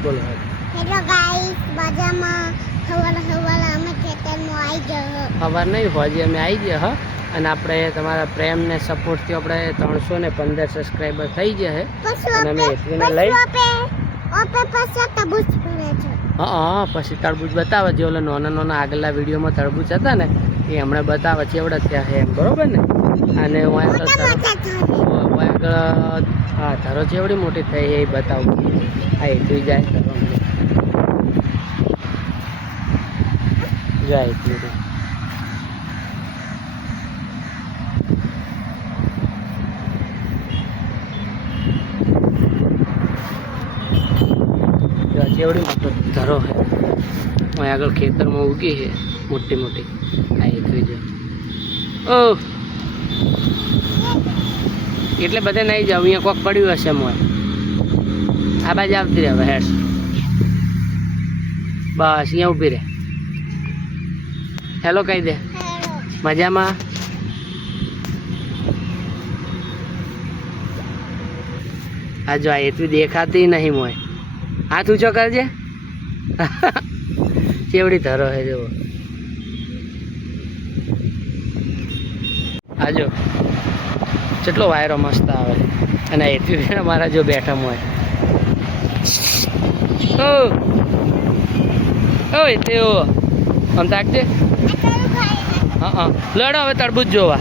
બોલો hello guys બાજામાં હવારે અમે ખેતરમાં આવી ગયો ખબર નહીં હોજી અમે આવી ગયા હા અને આપણે તમારા પ્રેમ ને સપોર્ટથી આપણે 315 સબસ્ક્રાઈબર થઈ ગયા છે અને અમે હેતવીને લઈ હા પછી તરબૂચ બતાવે જે ઓલા નાના આગળના વિડીયોમાં તરબૂચ હતા ને એ હમણાં બતાવે છે એવડા ત્યાં છે એમ બરોબર ને અને હું આગળ હા ધરો જેવડી મોટી થઈ એ બતાવું હા એટલી જાય જાય એટલી જેવડી મોટો ધરો છે હું આગળ ખેતરમાં ઉગી છે મોટી મોટી આ એટલી જાય ઓ એટલે બધે નહીં જાવ અહીંયા કોક પડ્યું હશે મોય આ બાજુ આવતી રહે હેડ બસ અહીંયા ઊભી રહે હેલો કહી દે મજામાં આ જો આ એટલી દેખાતી નહીં મોય હાથ ઊંચો કરજે કેવડી ધરો છે જો આજો કેટલો વાયરો મસ્ત આવે અને એટલી અમારા જો બેઠા હોય ઓ તે આમ તાકજે હા લડો હવે તરબૂચ જોવા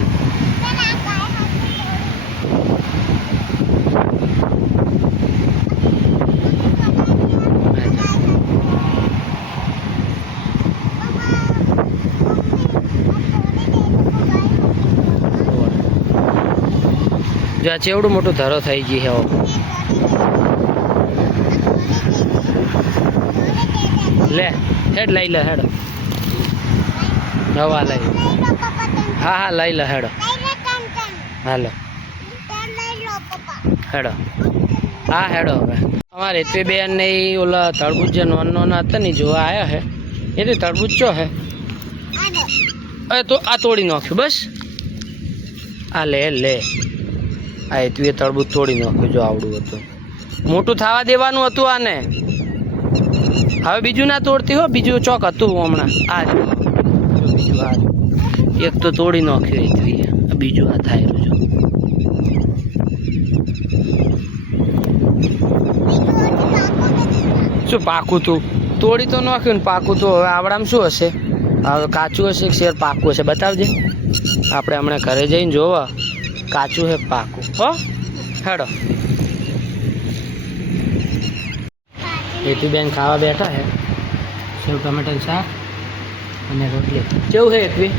જો આ ચેવડું મોટું ધરો થઈ ગઈ છે લે હેડ લઈ લે હેડો હવા લઈ હા હા લઈ લે હેડો હાલો હેડો હા હેડો હવે અમારે તે બેન ને ઓલા તરબૂચ જે નોના હતા ને જોવા આવ્યા છે એટલે તરબૂચ ચો હે અરે તો આ તોડી નાખ્યું બસ આ લે લે આ એટલી તરબૂચ તોડી નાખ્યું જો આવડું હતું મોટું થવા દેવાનું હતું આને હવે બીજું ના તોડતી હો બીજું ચોક હતું હમણાં આ બીજું આ એક તો તોડી નાખ્યું એટલી બીજું આ થાય જો શું પાકું તું તોડી તો નાખ્યું ને પાકું તો હવે આવડામાં શું હશે હવે કાચું હશે કે શેર પાકું હશે બતાવજે આપણે હમણાં ઘરે જઈને જોવા કાચું હે પાકું હો હેડો હેતુ બેન ખાવા બેઠા હે સેવ ટમેટાનું શાક અને રોટલી કેવું હે હેતવી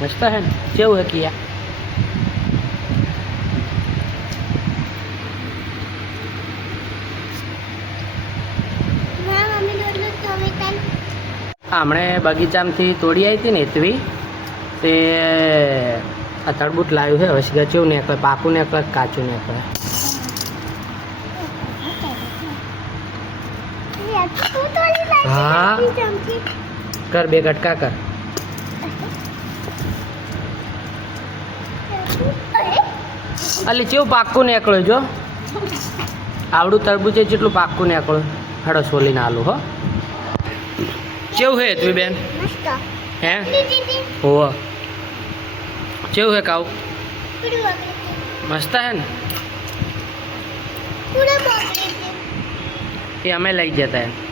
મસ્ત હે ને કેવું હે કિયા હમણે બગીચામાંથી તોડી આવી હતી ને હેતવી તે આ તરબૂચ લાવ્યું છે હવે ગચ્યું નીકળે પાકું નીકળે કાચું નીકળે હા કર બે ગટકા કર અલી ચેવું પાકું નીકળ્યું જો આવડું તરબૂચ જેટલું પાકું નીકળ્યું હેડો સોલીને આલું હો કેવું હે તું બેન હે હો કેવું હે કાવ મસ્ત હે ને એ અમે લઈ જતા હે